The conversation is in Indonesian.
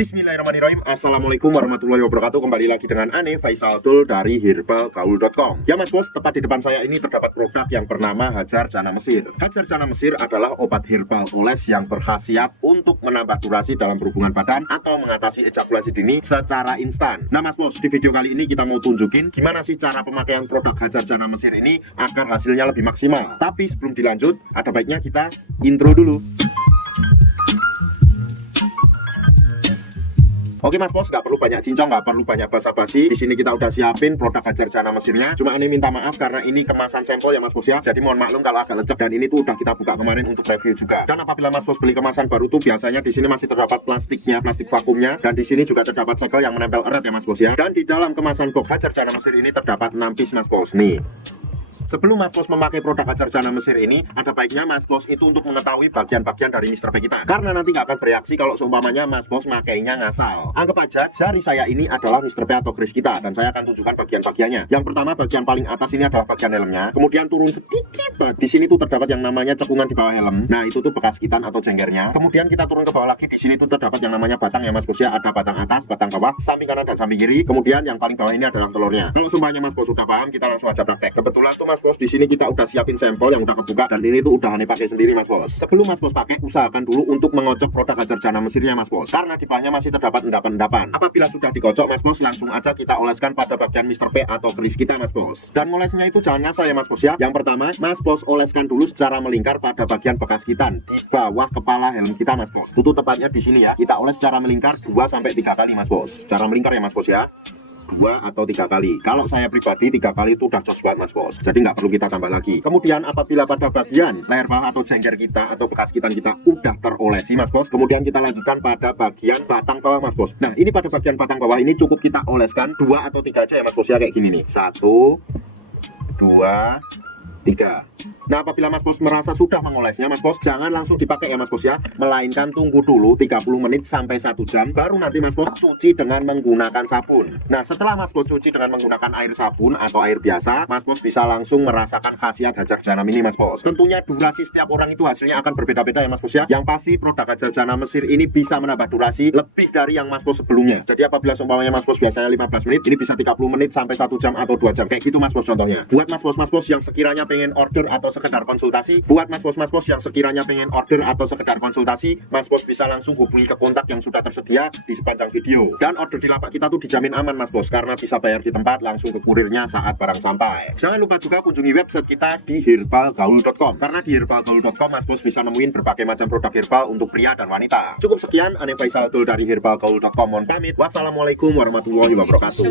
Bismillahirrahmanirrahim. Assalamualaikum warahmatullahi wabarakatuh. Kembali lagi dengan Ane Faisal Tul dari herbalgaul.com. Ya mas bos, tepat di depan saya ini terdapat produk yang bernama Hajar Jana Mesir. Hajar Jana Mesir adalah obat herbal oles yang berkhasiat untuk menambah durasi dalam berhubungan badan atau mengatasi ejakulasi dini secara instan. Nah mas bos, di video kali ini kita mau tunjukin gimana sih cara pemakaian produk Hajar Jana Mesir ini agar hasilnya lebih maksimal. Tapi sebelum dilanjut, ada baiknya kita intro dulu. Oke mas bos, nggak perlu banyak cincong, nggak perlu banyak basa-basi. Di sini kita udah siapin produk Hajar Jana Mesirnya. Cuma ini minta maaf karena ini kemasan sampel ya mas bos ya. Jadi mohon maklum kalau agak lecek, dan ini tuh udah kita buka kemarin untuk review juga. Dan apabila mas bos beli kemasan baru tuh biasanya di sini masih terdapat plastiknya, plastik vakumnya. Dan di sini juga terdapat segel yang menempel erat ya mas bos ya. Dan di dalam kemasan box Hajar Jana Mesir ini terdapat 6 piece mas bos nih. Sebelum mas bos memakai produk Hajar Jana Mesir ini, ada baiknya mas bos itu untuk mengetahui bagian-bagian dari Mr. P kita. Karena nanti nggak akan bereaksi kalau seumpamanya mas bos makainya ngasal. Anggap aja jari saya ini adalah Mr. P atau kris kita, dan saya akan tunjukkan bagian-bagiannya. Yang pertama, bagian paling atas ini adalah bagian helmnya. Kemudian turun sedikit banget. Di sini tuh terdapat yang namanya cekungan di bawah helm. Nah itu tuh bekas kitan atau jenggernya. Kemudian kita turun ke bawah lagi. Di sini tuh terdapat yang namanya batang ya mas bos ya. Ada batang atas, batang bawah, samping kanan dan samping kiri. Kemudian yang paling bawah ini adalah telurnya. Kalau semuanya mas bos sudah paham, kita langsung aja praktek. Kebetulan tuh mas bos di sini kita udah siapin sampel yang udah kebuka, dan ini tuh udah aneh pakai sendiri mas bos. Sebelum mas bos pakai, usahakan dulu untuk mengocok produk Hajar Jana Mesirnya mas bos, karena di bawahnya masih terdapat endapan-endapan. Apabila sudah dikocok mas bos, langsung aja kita oleskan pada bagian Mr. P atau kris kita mas bos. Dan ngolesnya itu jangan ngasal ya mas bos ya. Yang pertama, mas bos oleskan dulu secara melingkar pada bagian bekas kitan di bawah kepala helm kita mas bos. Itu tepatnya di sini ya. Kita oles secara melingkar 2-3 kali mas bos. Secara melingkar ya mas bos ya. 2 atau 3 kali. Kalau saya pribadi 3 kali itu udah jos banget mas bos. Jadi nggak perlu kita tambah lagi. Kemudian apabila pada bagian leher bawah atau jengger kita atau bekas kitan kita udah terolesi mas bos, kemudian kita lanjutkan pada bagian batang bawah mas bos. Nah ini pada bagian batang bawah ini cukup kita oleskan 2 atau 3 aja ya mas bos ya, kayak gini nih. 1, 2, 3. Nah apabila mas bos merasa sudah mengolesnya mas bos, jangan langsung dipakai ya mas bos ya, melainkan tunggu dulu 30 menit sampai 1 jam, baru nanti mas bos cuci dengan menggunakan sabun. Nah setelah mas bos cuci dengan menggunakan air sabun atau air biasa, mas bos bisa langsung merasakan khasiat Hajar Jana ini mas bos. Tentunya durasi setiap orang itu hasilnya akan berbeda-beda ya mas bos ya. Yang pasti produk Hajar Jana Mesir ini bisa menambah durasi lebih dari yang mas bos sebelumnya. Jadi apabila seumpamanya mas bos biasanya 15 menit, ini bisa 30 menit sampai 1 jam atau 2 jam, kayak gitu mas bos contohnya. Buat mas bos yang sekiranya pengen order atau sekedar konsultasi, yang sekiranya pengen order atau sekedar konsultasi, mas bos bisa langsung hubungi ke kontak yang sudah tersedia di sepanjang video. Dan order di lapak kita tuh dijamin aman mas bos, karena bisa bayar di tempat langsung ke kurirnya saat barang sampai. Jangan lupa juga kunjungi website kita di herbalgaul.com, karena di herbalgaul.com mas bos bisa nemuin berbagai macam produk herbal untuk pria dan wanita. Cukup sekian, Ane Faisal Tul dari herbalgaul.com, mohon pamit. Wassalamualaikum warahmatullahi wabarakatuh.